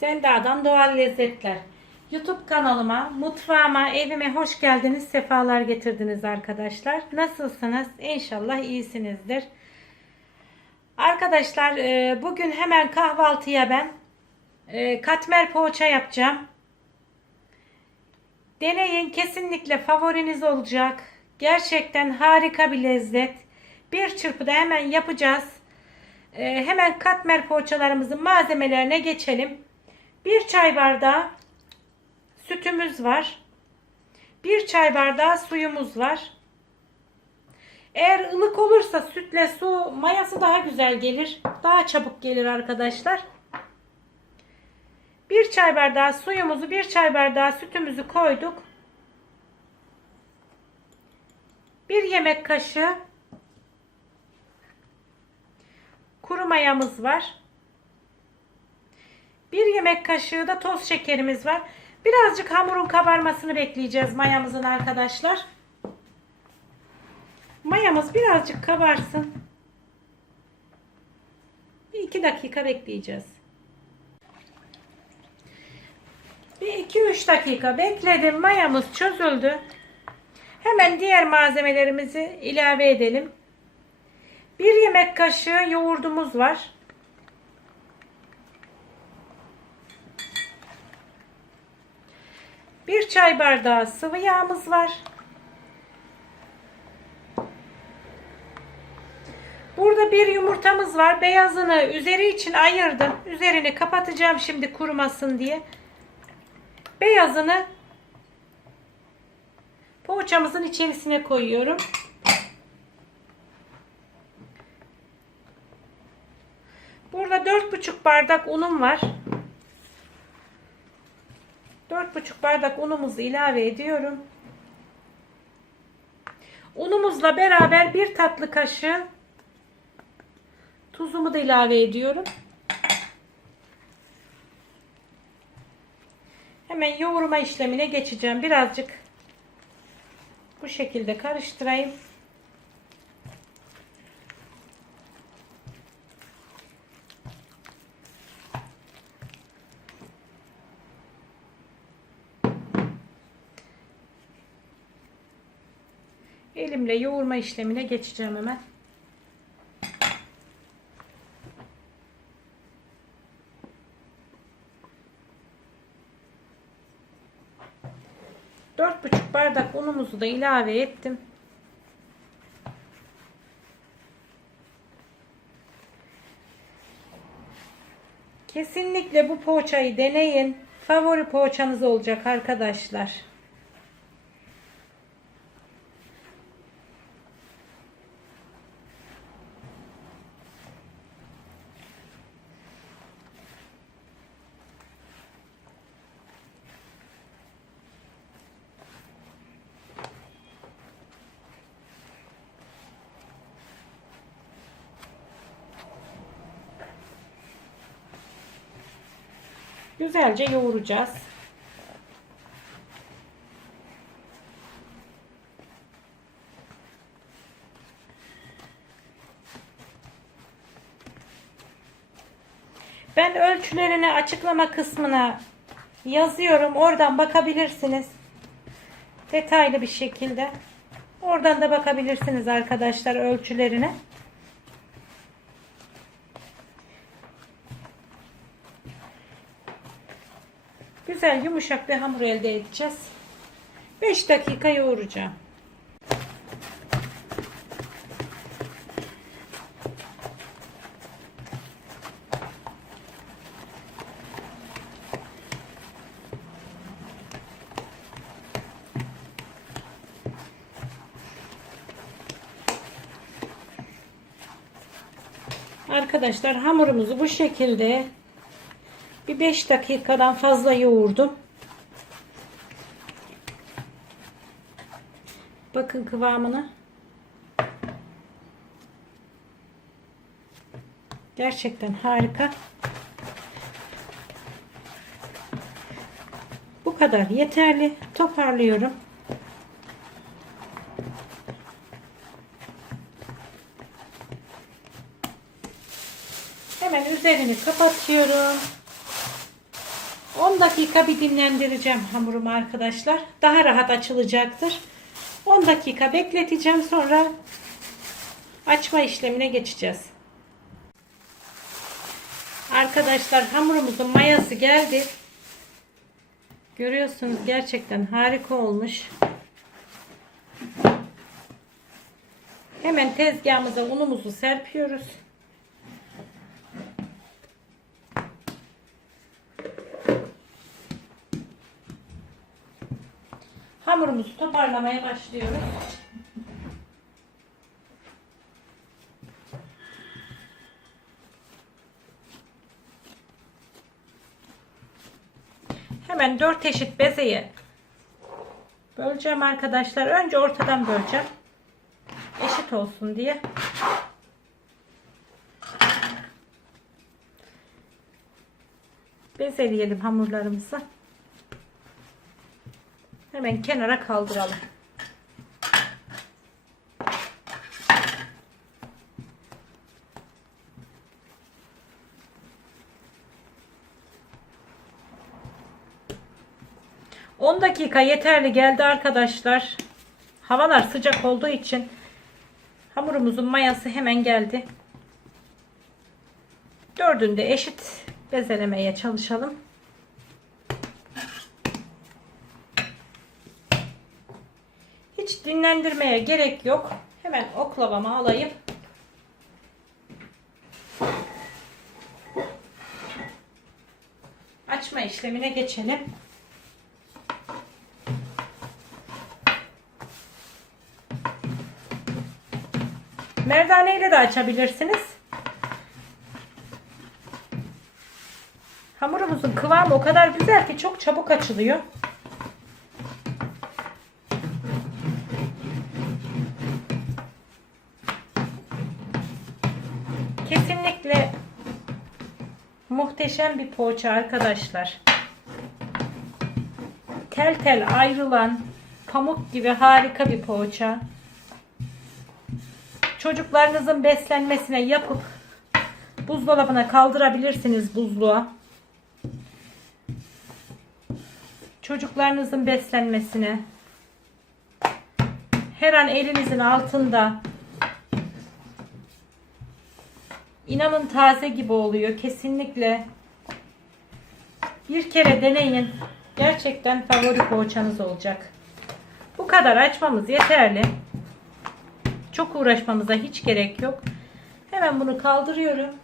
Selda'dan Doğal Lezzetler. YouTube kanalıma, mutfağıma, evime hoş geldiniz. Sefalar getirdiniz arkadaşlar. Nasılsınız? İnşallah iyisinizdir. Arkadaşlar e, bugün hemen kahvaltıya ben e, katmer poğaça yapacağım. Deneyin kesinlikle favoriniz olacak. Gerçekten harika bir lezzet. Bir çırpıda hemen yapacağız. Ee, hemen katmer poğaçalarımızın malzemelerine geçelim. Bir çay bardağı sütümüz var. Bir çay bardağı suyumuz var. Eğer ılık olursa sütle su mayası daha güzel gelir. Daha çabuk gelir arkadaşlar. Bir çay bardağı suyumuzu, bir çay bardağı sütümüzü koyduk. Bir yemek kaşığı kuru mayamız var. Bir yemek kaşığı da toz şekerimiz var. Birazcık hamurun kabarmasını bekleyeceğiz mayamızın arkadaşlar. Mayamız birazcık kabarsın. Bir iki dakika bekleyeceğiz. Bir iki üç dakika bekledim. Mayamız çözüldü. Hemen diğer malzemelerimizi ilave edelim. Bir yemek kaşığı yoğurdumuz var. Bir çay bardağı sıvı yağımız var. Burada bir yumurtamız var. Beyazını üzeri için ayırdım. Üzerini kapatacağım şimdi kurumasın diye. Beyazını poğaçamızın içerisine koyuyorum. Burada 4,5 bardak unum var. 4,5 bardak unumuzu ilave ediyorum. Unumuzla beraber bir tatlı kaşığı tuzumu da ilave ediyorum. Hemen yoğurma işlemine geçeceğim. Birazcık bu şekilde karıştırayım. Elimle yoğurma işlemine geçeceğim hemen. Dört buçuk bardak unumuzu da ilave ettim. Kesinlikle bu poğaçayı deneyin. Favori poğaçanız olacak arkadaşlar. Güzelce yoğuracağız. Ben ölçülerini açıklama kısmına yazıyorum. Oradan bakabilirsiniz. Detaylı bir şekilde. Oradan da bakabilirsiniz arkadaşlar ölçülerine. Güzel yumuşak bir hamur elde edeceğiz. 5 dakika yoğuracağım. Arkadaşlar hamurumuzu bu şekilde bir 5 dakikadan fazla yoğurdum. Bakın kıvamını. Gerçekten harika. Bu kadar yeterli. Toparlıyorum. Hemen üzerini kapatıyorum. 10 dakika bir dinlendireceğim hamurumu arkadaşlar. Daha rahat açılacaktır. 10 dakika bekleteceğim sonra açma işlemine geçeceğiz. Arkadaşlar hamurumuzun mayası geldi. Görüyorsunuz gerçekten harika olmuş. Hemen tezgahımıza unumuzu serpiyoruz. Hamurumuzu toparlamaya başlıyoruz. Hemen 4 eşit bezeye böleceğim arkadaşlar. Önce ortadan böleceğim. Eşit olsun diye. Bezeleyelim hamurlarımızı. Hemen kenara kaldıralım. Dakika yeterli geldi arkadaşlar. Havalar sıcak olduğu için hamurumuzun mayası hemen geldi. Dördünde eşit bezelemeye çalışalım. Hiç dinlendirmeye gerek yok. Hemen oklavama alayım. Açma işlemine geçelim. Merdane ile de açabilirsiniz. Hamurumuzun kıvamı o kadar güzel ki çok çabuk açılıyor. Muhteşem bir poğaça arkadaşlar. Tel tel ayrılan pamuk gibi harika bir poğaça. Çocuklarınızın beslenmesine yapıp buzdolabına kaldırabilirsiniz buzluğa. Çocuklarınızın beslenmesine her an elinizin altında İnanın taze gibi oluyor kesinlikle. Bir kere deneyin. Gerçekten favori poğaçanız olacak. Bu kadar açmamız yeterli. Çok uğraşmamıza hiç gerek yok. Hemen bunu kaldırıyorum.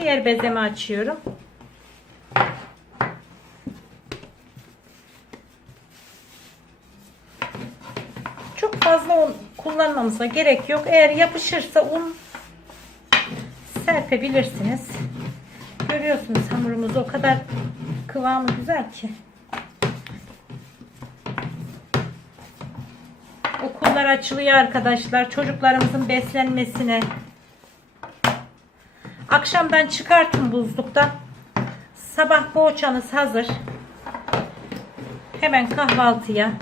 Diğer bezemi açıyorum. Çok fazla un kullanmamıza gerek yok. Eğer yapışırsa un serpebilirsiniz. Görüyorsunuz hamurumuz o kadar kıvamı güzel ki. Okullar açılıyor arkadaşlar. Çocuklarımızın beslenmesine. Akşamdan çıkartın buzluktan. Sabah poğaçanız hazır. Hemen kahvaltıya.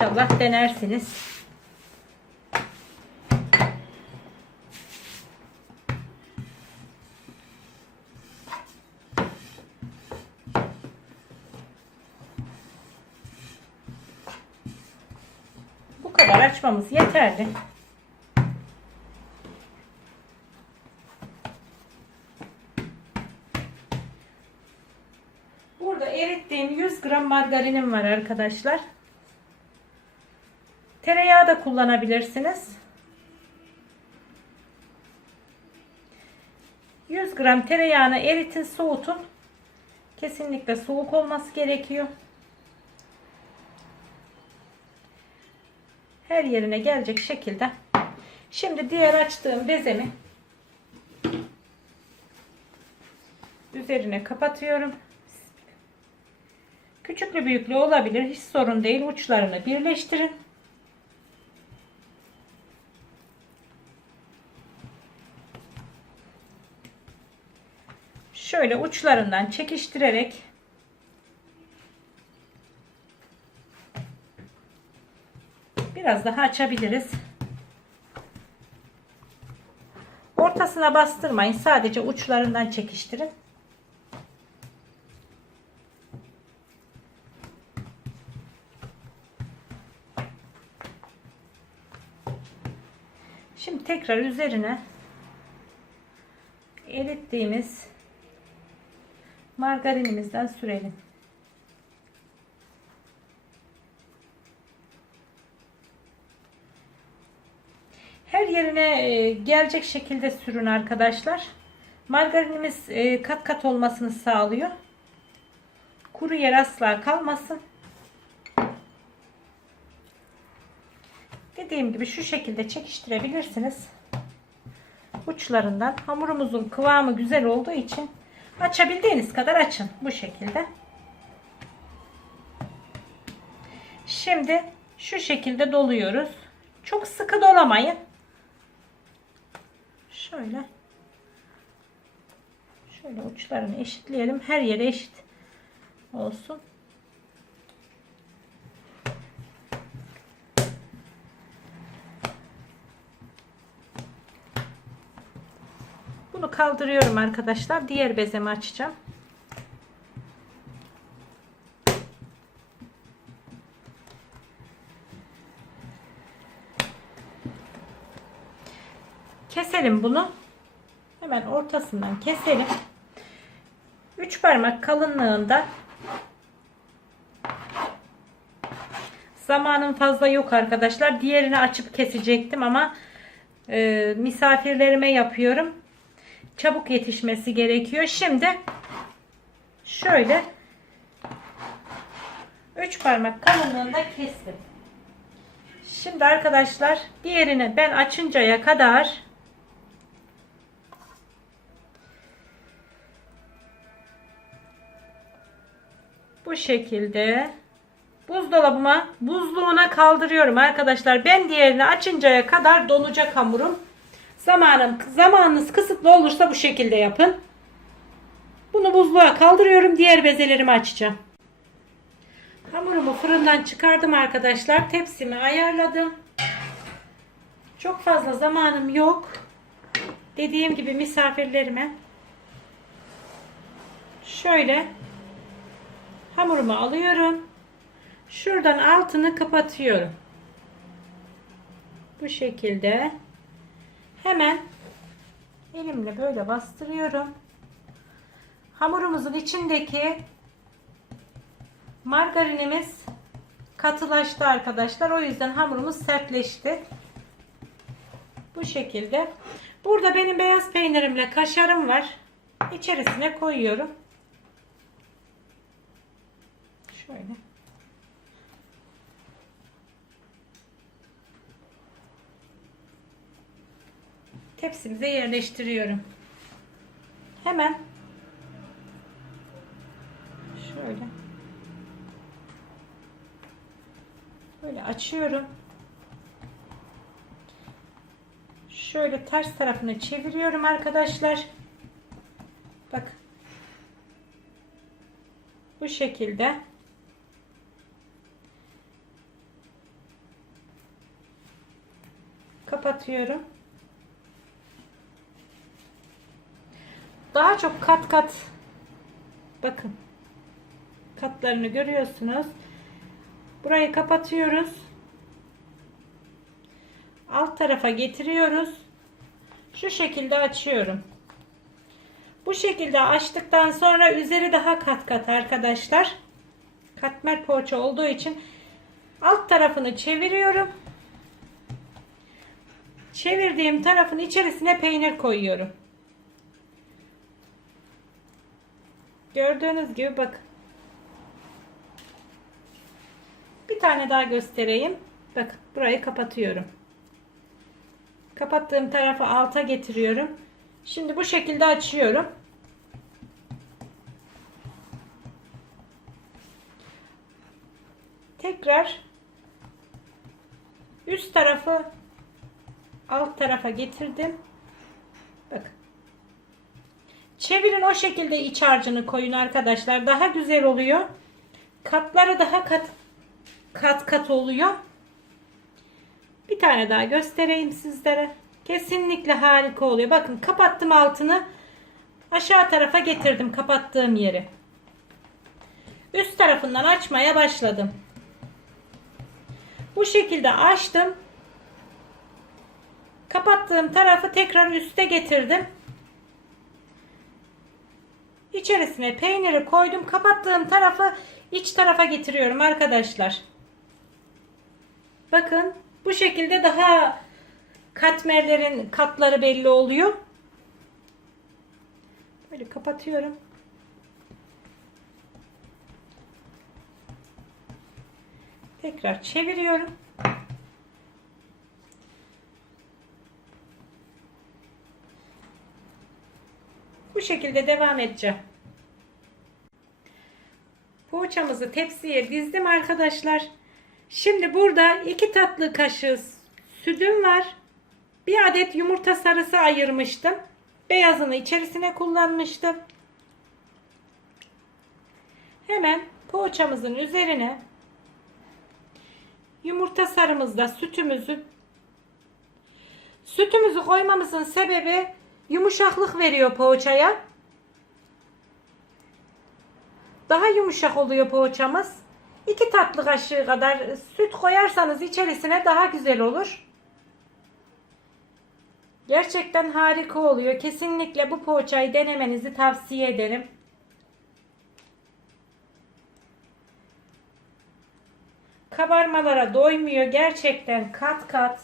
İnşallah denersiniz. Bu kadar açmamız yeterli. Burada erittiğim 100 gram margarinim var arkadaşlar. Da kullanabilirsiniz. 100 gram tereyağını eritin, soğutun. Kesinlikle soğuk olması gerekiyor. Her yerine gelecek şekilde. Şimdi diğer açtığım bezemi üzerine kapatıyorum. Küçüklü büyüklü olabilir. Hiç sorun değil. Uçlarını birleştirin. şöyle uçlarından çekiştirerek biraz daha açabiliriz. Ortasına bastırmayın. Sadece uçlarından çekiştirin. Şimdi tekrar üzerine erittiğimiz margarinimizden sürelim. Her yerine e, gelecek şekilde sürün arkadaşlar. Margarinimiz e, kat kat olmasını sağlıyor. Kuru yer asla kalmasın. Dediğim gibi şu şekilde çekiştirebilirsiniz. Uçlarından hamurumuzun kıvamı güzel olduğu için açabildiğiniz kadar açın bu şekilde. Şimdi şu şekilde doluyoruz. Çok sıkı dolamayın. Şöyle. Şöyle uçlarını eşitleyelim. Her yere eşit olsun. Bunu kaldırıyorum arkadaşlar. Diğer bezemi açacağım. Keselim bunu. Hemen ortasından keselim. 3 parmak kalınlığında Zamanım fazla yok arkadaşlar. Diğerini açıp kesecektim ama e, misafirlerime yapıyorum. Çabuk yetişmesi gerekiyor. Şimdi şöyle 3 parmak kalınlığında kestim. Şimdi arkadaşlar diğerini ben açıncaya kadar bu şekilde buzdolabıma buzluğuna kaldırıyorum arkadaşlar. Ben diğerini açıncaya kadar donacak hamurum. Zamanım, zamanınız kısıtlı olursa bu şekilde yapın. Bunu buzluğa kaldırıyorum. Diğer bezelerimi açacağım. Hamurumu fırından çıkardım arkadaşlar. Tepsimi ayarladım. Çok fazla zamanım yok. Dediğim gibi misafirlerime şöyle hamurumu alıyorum. Şuradan altını kapatıyorum. Bu şekilde hemen elimle böyle bastırıyorum. Hamurumuzun içindeki margarinimiz katılaştı arkadaşlar. O yüzden hamurumuz sertleşti. Bu şekilde. Burada benim beyaz peynirimle kaşarım var. İçerisine koyuyorum. Şöyle. Tepsimize yerleştiriyorum. Hemen şöyle böyle açıyorum. Şöyle ters tarafını çeviriyorum arkadaşlar. Bak. Bu şekilde. Kapatıyorum. Daha çok kat kat bakın katlarını görüyorsunuz. Burayı kapatıyoruz. Alt tarafa getiriyoruz. Şu şekilde açıyorum. Bu şekilde açtıktan sonra üzeri daha kat kat arkadaşlar. Katmer poğaça olduğu için alt tarafını çeviriyorum. Çevirdiğim tarafın içerisine peynir koyuyorum. Gördüğünüz gibi bak. Bir tane daha göstereyim. Bak burayı kapatıyorum. Kapattığım tarafı alta getiriyorum. Şimdi bu şekilde açıyorum. Tekrar üst tarafı alt tarafa getirdim. Bak. Çevirin o şekilde iç harcını koyun arkadaşlar. Daha güzel oluyor. Katları daha kat kat kat oluyor. Bir tane daha göstereyim sizlere. Kesinlikle harika oluyor. Bakın kapattım altını. Aşağı tarafa getirdim kapattığım yeri. Üst tarafından açmaya başladım. Bu şekilde açtım. Kapattığım tarafı tekrar üste getirdim. İçerisine peyniri koydum. Kapattığım tarafı iç tarafa getiriyorum arkadaşlar. Bakın bu şekilde daha katmerlerin katları belli oluyor. Böyle kapatıyorum. Tekrar çeviriyorum. Bu şekilde devam edeceğim. Poğaçamızı tepsiye dizdim arkadaşlar. Şimdi burada iki tatlı kaşığı sütüm var. Bir adet yumurta sarısı ayırmıştım. Beyazını içerisine kullanmıştım. Hemen poğaçamızın üzerine yumurta sarımızda sütümüzü sütümüzü koymamızın sebebi yumuşaklık veriyor poğaçaya. Daha yumuşak oluyor poğaçamız. 2 tatlı kaşığı kadar süt koyarsanız içerisine daha güzel olur. Gerçekten harika oluyor. Kesinlikle bu poğaçayı denemenizi tavsiye ederim. Kabarmalara doymuyor. Gerçekten kat kat.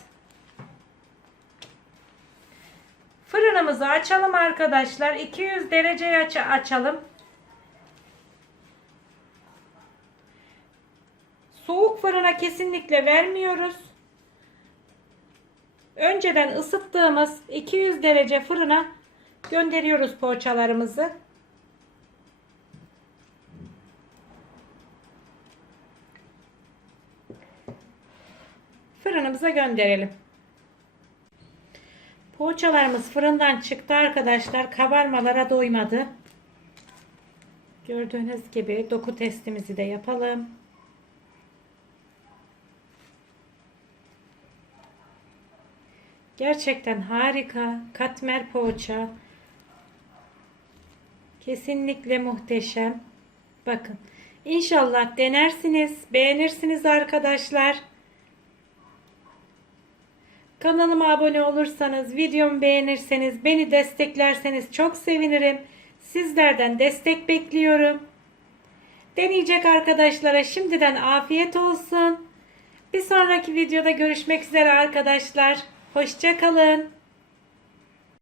Fırınımızı açalım arkadaşlar. 200 dereceye aç açalım. Soğuk fırına kesinlikle vermiyoruz. Önceden ısıttığımız 200 derece fırına gönderiyoruz poğaçalarımızı. Fırınımıza gönderelim. Poğaçalarımız fırından çıktı arkadaşlar. Kabarmalara doymadı. Gördüğünüz gibi doku testimizi de yapalım. Gerçekten harika. Katmer poğaça. Kesinlikle muhteşem. Bakın. İnşallah denersiniz. Beğenirsiniz arkadaşlar. Kanalıma abone olursanız, videomu beğenirseniz, beni desteklerseniz çok sevinirim. Sizlerden destek bekliyorum. Deneyecek arkadaşlara şimdiden afiyet olsun. Bir sonraki videoda görüşmek üzere arkadaşlar. Hoşçakalın.